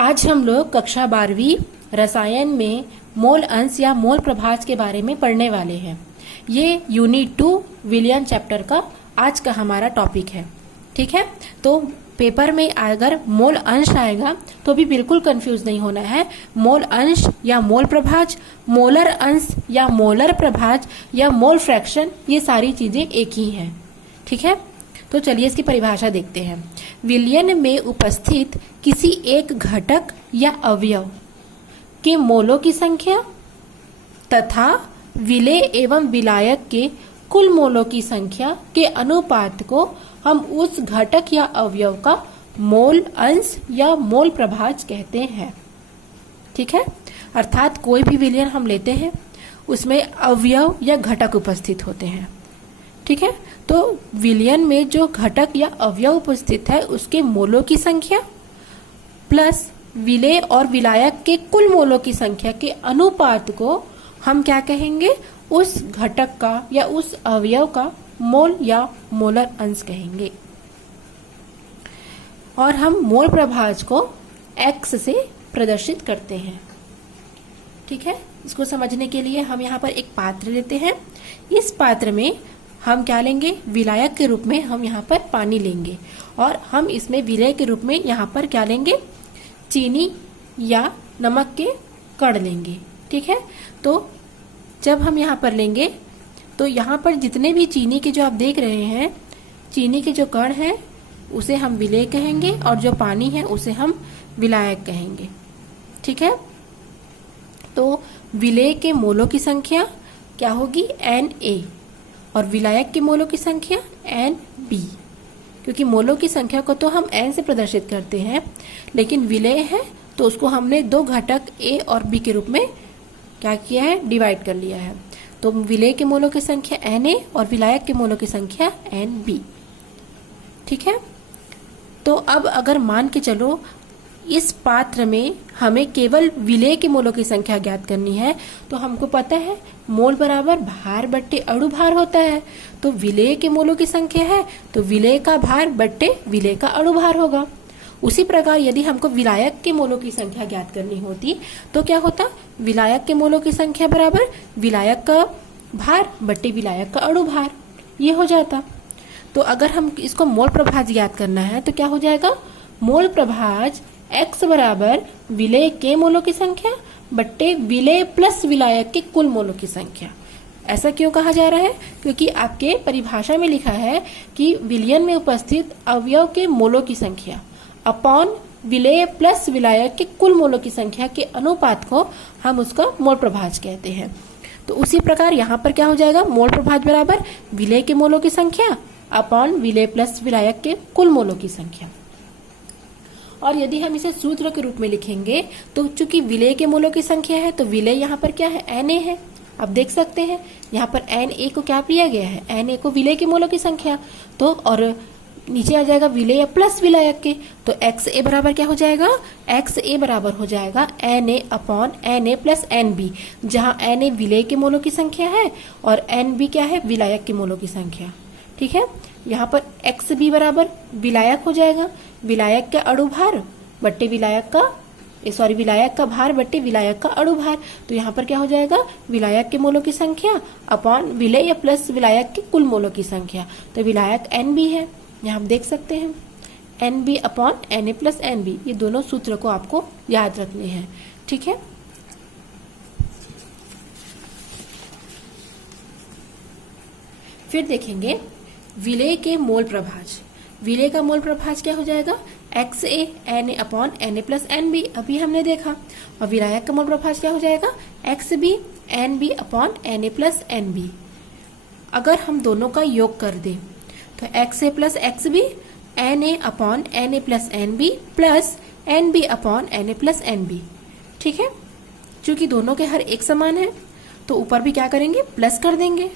आज हम लोग कक्षा 12वीं रसायन में मोल अंश या मोल प्रभाज के बारे में पढ़ने वाले हैं। ये यूनिट 2 विलियन चैप्टर का आज का हमारा टॉपिक है। ठीक है, तो पेपर में अगर मोल अंश आएगा तो भी बिल्कुल कंफ्यूज नहीं होना है। मोल अंश या मोल प्रभाज, मोलर अंश या मोलर प्रभाज या मोल फ्रैक्शन, ये सारी चीजें एक ही हैं। ठीक है, तो चलिए इसकी परिभाषा देखते हैं। विलयन में उपस्थित किसी एक घटक या अवयव के मोलों की संख्या तथा विलेय एवं विलायक के कुल मोलों की संख्या के अनुपात को हम उस घटक या अवयव का मोल अंश या मोल प्रभाज कहते हैं। ठीक है, अर्थात कोई भी विलयन हम लेते हैं उसमें अवयव या घटक उपस्थित होते हैं। ठीक है, तो विलयन में जो घटक या अवयव उपस्थित है उसके मोलों की संख्या प्लस विलेय और विलायक के कुल मोलों की संख्या के अनुपात को हम क्या कहेंगे? उस घटक का या उस अवयव का मोल या मोलर अंश कहेंगे। और हम मोल प्रभाज को x से प्रदर्शित करते हैं। ठीक है, इसको समझने के लिए हम यहाँ पर एक पात्र लेते हैं। इस पात्र में हम क्या लेंगे? विलायक के रूप में हम यहाँ पर पानी लेंगे और हम इसमें विलेय के रूप में यहाँ पर क्या लेंगे? चीनी या नमक के कण लेंगे। ठीक है, तो जब हम यहाँ पर लेंगे तो यहाँ पर जितने भी चीनी के जो आप देख रहे हैं, चीनी के जो कण हैं उसे हम विलेय कहेंगे और जो पानी है उसे हम विलायक कहेंगे। ठीक है, तो विलेय के मोलों की संख्या क्या होगी? Na और विलायक के मोलों की संख्या Nb। क्योंकि मोलों की संख्या को तो हम n से प्रदर्शित करते हैं, लेकिन विलेय है तो उसको हमने दो घटक a और b के रूप में क्या किया है? डिवाइड कर लिया है। तो विलेय के मोलों की संख्या Na और विलायक के मोलों की संख्या Nb। ठीक है, तो अब अगर मान के चलो इस पात्र में हमें केवल विलेय के मोलों की संख्या ज्ञात करनी है, तो हमको पता है मोल बराबर भार बट्टे अणु भार होता है। तो विलेय के मोलों की संख्या है तो विलेय का भार बट्टे विलेय का अणु भार होगा। उसी प्रकार यदि हमको विलायक के मोलों की संख्या ज्ञात करनी होती तो क्या होता? विलायक के मोलों की संख्या बराबर विलायक का भार बट्टे विलायक का अणु भार, ये हो जाता। तो अगर हम इसको मोल प्रभाज ज्ञात करना है तो क्या हो जाएगा? मोल प्रभाज x बराबर विलेय के मोलों की संख्या बट्टे विलेय प्लस विलायक के कुल मोलों की संख्या। ऐसा क्यों कहा जा रहा है? क्योंकि आपके परिभाषा में लिखा है कि विलयन में उपस्थित अवयव के मोलों की संख्या अपॉन विलेय प्लस विलायक के कुल मोलों की संख्या के अनुपात को हम उसका मोल प्रभाज कहते हैं। तो उसी प्रकार यहाँ पर क्या हो जाएगा? मोल प्रभाज बराबर विलेय के मोलों की संख्या अपॉन विलेय प्लस विलायक के कुल मोलों की संख्या। और यदि हम इसे सूत्र के रूप में लिखेंगे तो चूंकि विलेय के मोलों की संख्या है तो विलेय यहाँ पर क्या है? Na है। आप देख सकते हैं यहाँ पर Na को क्या लिया गया है? Na को विलेय के मोलों की संख्या, तो और नीचे आ जाएगा विलेय प्लस विलायक के, तो XA बराबर क्या हो जाएगा? XA बराबर हो जाएगा Na upon Na plus Nb, जहाँ Na विलेय के मोलों की संख्या है और Nb क्या है? विलायक के मोलों की संख्या। ठीक है, यहाँ पर XB बराबर विलायक हो जाएगा, विलायक का अणु भार बट्टे विलायक का भार बट्टे विलायक का अणु भार। तो यहाँ पर क्या हो जाएगा? विलायक के मोलों की संख्या अपॉन विलेय प्लस विलायक के कुल मोलों की संख्या। तो विलायक Nb है, यहाँ आप देख सकते हैं Nb upon Na plus Nb। ये दोनों सूत्र को आपको याद रखने हैं। ठीक है, फिर देखेंगे विलेय के मोल प्रभाज। विलेय का मोल प्रभाज क्या हो जाएगा? XA Na upon Na plus Nb, अभी हमने देखा। और विलायक का मोल प्रभाज क्या हो जाएगा? XB Nb upon Na plus Nb। अगर हम दोनों का योग कर दें तो XA plus XB Na upon Na plus Nb plus Nb upon Na plus Nb। ठीक है, चूंकि दोनों के हर एक समान है तो ऊपर भी क्या करेंगे? प्लस कर देंगे।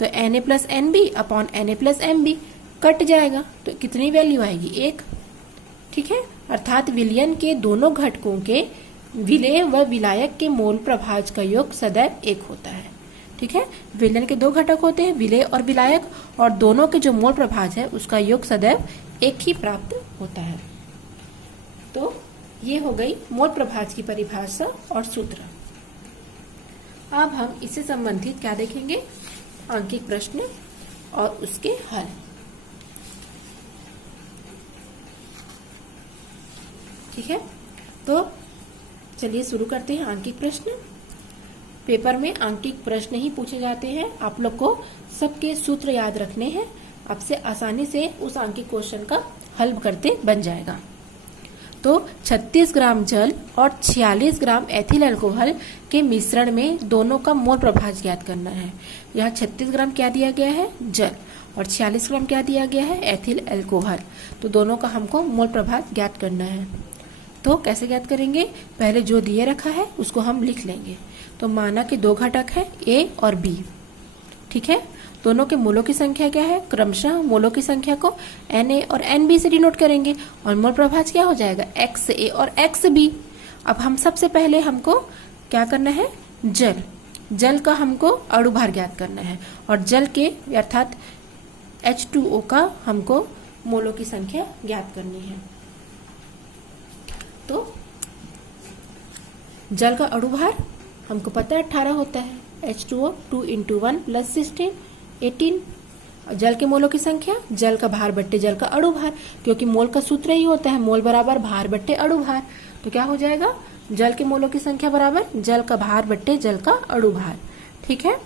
तो Na plus Nb upon Na plus Nb cut जाएगा तो कितनी वैल्यू आएगी? 1। ठीक है, अर्थात विलयन के दोनों घटकों के विलेय व विलायक के मोल प्रभाज का योग सदैव 1 होता है। ठीक है, विलयन के दो घटक होते हैं, विलेय और विलायक, और दोनों के जो मोल प्रभाज है उसका योग सदैव 1 ही प्राप्त होता है। तो ये हो गई मोल प्रभाज की परिभाषा और सूत्र। अब हम इससे संबंधित क्या देखेंगे, आंकिक प्रश्न और उसके हल। ठीक है, तो चलिए शुरू करते हैं आंकिक प्रश्न। पेपर में आंकिक प्रश्न ही पूछे जाते हैं, आप लोग को सबके सूत्र याद रखने हैं, आपसे आसानी से उस आंकिक क्वेश्चन का हल करते बन जाएगा। तो 36 ग्राम जल और 46 ग्राम एथिल अल्कोहल के मिश्रण में दोनों का मोल प्रभाज ज्ञात करना है। यहाँ 36 ग्राम क्या दिया गया है, जल, और 46 ग्राम क्या दिया गया है, एथिल अल्कोहल। तो दोनों का हमको मोल प्रभाज ज्ञात करना है। तो कैसे ज्ञात करेंगे, पहले जो दिए रखा है उसको हम लिख लेंगे। तो माना कि दो घटक है ए और बी। ठीक है, दोनों के मोलों की संख्या क्या है, क्रमशः मोलों की संख्या को Na और Nb से डिनोट करेंगे और मोल प्रभाज क्या हो जाएगा, XA और XB। अब हम सबसे पहले हमको क्या करना है, जल का हमको अणुभार ज्ञात करना है और जल के अर्थात H2O का हमको मोलों की संख्या ज्ञात करनी है। तो जल का अणुभार हमको पता है 18 होता है, H2O 2 × 1 + 16 18। जल के मोलों की संख्या, जल का भार बट्टे जल का अणुभार, क्योंकि मोल का सूत्र ही होता है मोल बराबर भार बट्टे अणुभार। तो क्या हो जाएगा, जल के मोलों की संख्या बराबर जल का भार बट्टे जल का अणुभार। ठीक है,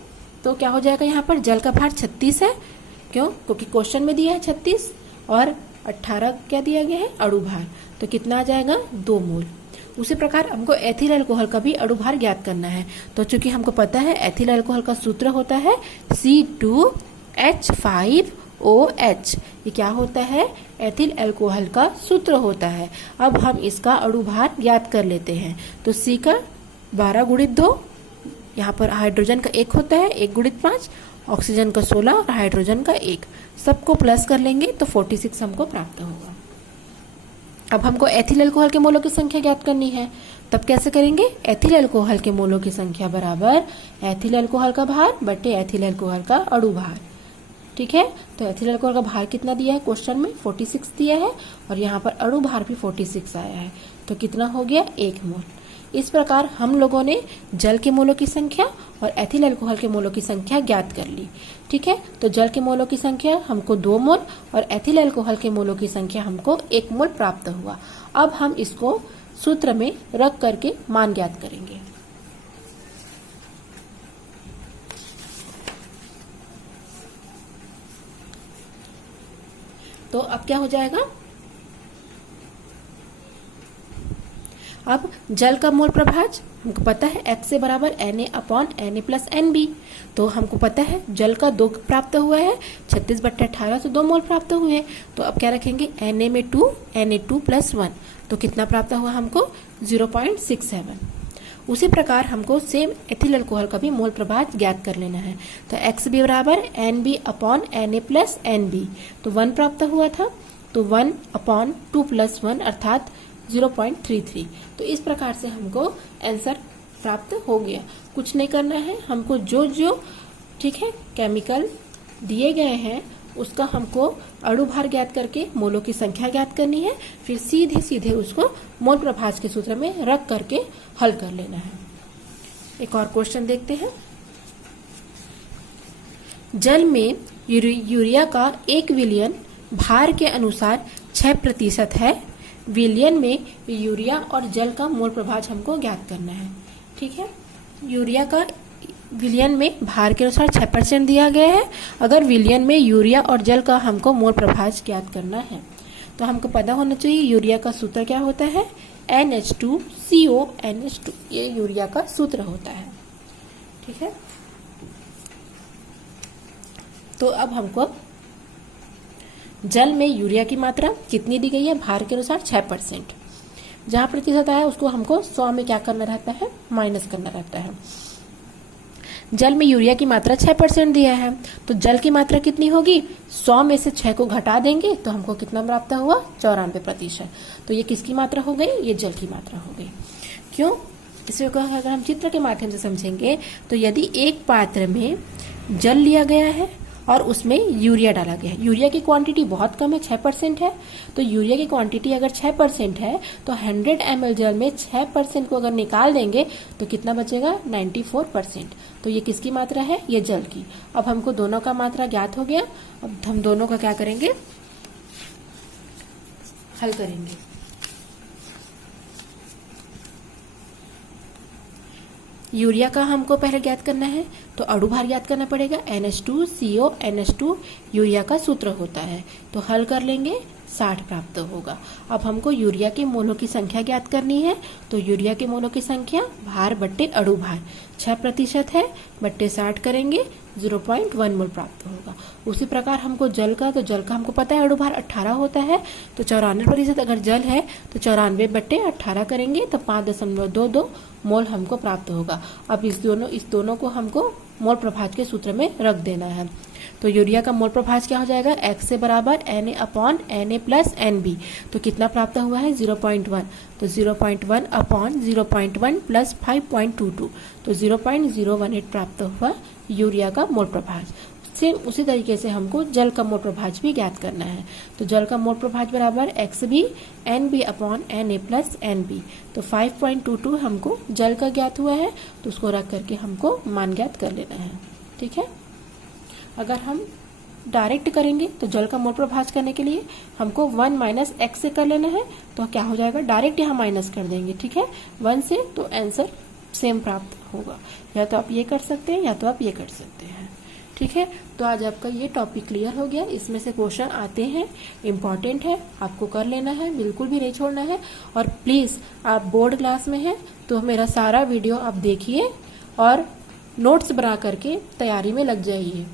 तो क्या हो जाएगा, यहाँ पर जल का भार 36 है, क्यों, क्योंकि क्वेश्चन में दिया है 36 और 18 क्या दिया गया है, अणुभार। तो कितना आ जाएगा, 2 मोल। उसी प्रकार हमको एथिल अल्कोहल का भी अणुभार ज्ञात करना है। तो चूंकि हमको पता है एथिल अल्कोहल का सूत्र होता है C2H5OH। ये क्या होता है, एथिल अल्कोहल का सूत्र होता है। अब हम इसका अणुभार ज्ञात कर लेते हैं। तो C का 12 × 2, यहाँ पर हाइड्रोजन का 1 होता है, 1 × 5, ऑक्सीजन का 16 और हाइड्रोजन का 1, सबको प्लस कर लेंगे तो 46 हमको प्राप्त होगा। अब हमको एथिल अल्कोहल के मोलों की संख्या ज्ञात करनी है। तब कैसे करेंगे, एथिल अल्कोहल के मोलों की संख्या बराबर एथिल अल्कोहल का भार बटे एथिल अल्कोहल का अणुभार। ठीक है, तो एथिल अल्कोहल का भार कितना दिया है क्वेश्चन में, 46 दिया है और यहाँ पर अणुभार भी 46 आया है। तो कितना हो गया, 1 मोल। इस प्रकार हम लोगों ने जल के मोलों की संख्या और एथिल अल्कोहल के मोलों की संख्या ज्ञात कर ली। ठीक है, तो जल के मोलों की संख्या हमको 2 मोल और एथिल अल्कोहल के मोलों की संख्या हमको 1 मोल प्राप्त हुआ। अब हम इसको सूत्र में रख करके मान ज्ञात करेंगे। तो अब क्या हो जाएगा, अब जल का मोल प्रभाज हमको पता है X से बराबर Na/Na + Nb। तो हमको पता है जल का 2 प्राप्त हुआ है, 36/18 से 2 मोल प्राप्त हुए हैं। तो अब क्या रखेंगे, Na में 2, Na2 + 1, तो कितना प्राप्त हुआ हमको, 0.67। उसी प्रकार हमको सेम एथिल अल्कोहल का भी मोल प्रभाज ज्ञात कर लेना है। तो XB बराबर Nb/Na + Nb, तो 1 प्राप्त हुआ था, तो 1/2 + 1 अर्थात 0.33। तो इस प्रकार से हमको आंसर प्राप्त हो गया। कुछ नहीं करना है, हमको जो ठीक है केमिकल दिए गए हैं उसका हमको अणुभार ज्ञात करके मोलों की संख्या ज्ञात करनी है, फिर सीधे सीधे उसको मोल प्रभाज के सूत्र में रख करके हल कर लेना है। एक और क्वेश्चन देखते हैं। जल में यूरिया का 1 विलयन भार के अनुसार 6% है। विलयन में यूरिया और जल का मोल प्रभाज हमको ज्ञात करना है। ठीक है, यूरिया का विलयन में भार के अनुसार 6% दिया गया है। अगर विलयन में यूरिया और जल का हमको मोल प्रभाज ज्ञात करना है तो हमको पता होना चाहिए यूरिया का सूत्र क्या होता है, NH2CONH2, ये यूरिया का सूत्र होता है। ठीक है, तो अब हमको जल में यूरिया की मात्रा कितनी दी गई है, भार के अनुसार 6%। जहां प्रतिशत आया उसको हमको 100 में क्या करना रहता है, माइनस करना रहता है। जल में यूरिया की मात्रा 6% दिया है, तो जल की मात्रा कितनी होगी, 100 में से 6 को घटा देंगे तो हमको कितना प्राप्त हुआ, 94%। तो ये किसकी मात्रा हो गई, ये जल की मात्रा हो गई। क्यों, इसे अगर हम चित्र के माध्यम से समझेंगे तो यदि एक पात्र में जल लिया गया है और उसमें यूरिया डाला गया है। यूरिया की क्वांटिटी बहुत कम है, 6% है। तो यूरिया की क्वांटिटी अगर 6% है तो 100 ml जल में 6% को अगर निकाल देंगे तो कितना बचेगा, 94%। तो ये किसकी मात्रा है, ये जल की। अब हमको दोनों का मात्रा ज्ञात हो गया। अब हम दोनों का क्या करेंगे, हल करेंगे। यूरिया का हमको पहले ज्ञात करना है तो अणुभार ज्ञात करना पड़ेगा। NH2CO NH2 यूरिया का सूत्र होता है। तो हल कर लेंगे, 60 प्राप्त होगा। अब हमको यूरिया के मोलों की संख्या ज्ञात करनी है। तो यूरिया के मोलों की संख्या भार बट्टे अणुभार 6% है, बट्टे 60 करेंगे, 0.1 मोल प्राप्त होगा। उसी प्रकार हमको जल का, तो जल का हमको पता है अणुभार 18 होता है। तो 94% अगर जल है तो 94 बट्टे 18 करेंगे तो 5.22 मोल हमको प्राप्त होगा। अब इस दोनों को हमको मोल प्रभाज के सूत्र में रख देना है। तो यूरिया का मोल प्रभाज क्या हो जाएगा, X से बराबर Na/Na प्लस NB। तो कितना प्राप्त हुआ है, 0.1। तो 0.1 अपॉन 0.1 प्लस 5.22 तो 0.018 प्राप्त हुआ यूरिया का मोल प्रभाज। सेम उसी तरीके से हमको जल का मोल प्रभाज भी ज्ञात करना है। तो जल का मोल प्रभाज बराबर XB NB upon Na plus NB। तो 5.22 हमको जल का ज्ञात हुआ है, तो उसको रख करके हमको मान ज्ञात कर लेना है। ठीक है। अगर हम डायरेक्ट करेंगे तो जल का मोल प्रभाज करने के लिए हमको 1 माइनस x से कर लेना है। तो क्या हो जाएगा, डायरेक्ट यहाँ माइनस कर देंगे। ठीक है, 1 से, तो आंसर सेम प्राप्त होगा। या तो आप ये कर सकते हैं या तो आप ये कर सकते हैं। ठीक है, तो आज आपका ये टॉपिक क्लियर हो गया। इसमें से क्वेश्चन आते हैं, इम्पॉर्टेंट है, आपको कर लेना है, बिल्कुल भी नहीं छोड़ना है। और प्लीज आप बोर्ड क्लास में हैं तो मेरा सारा वीडियो आप देखिए और नोट्स बना करके तैयारी में लग जाइए।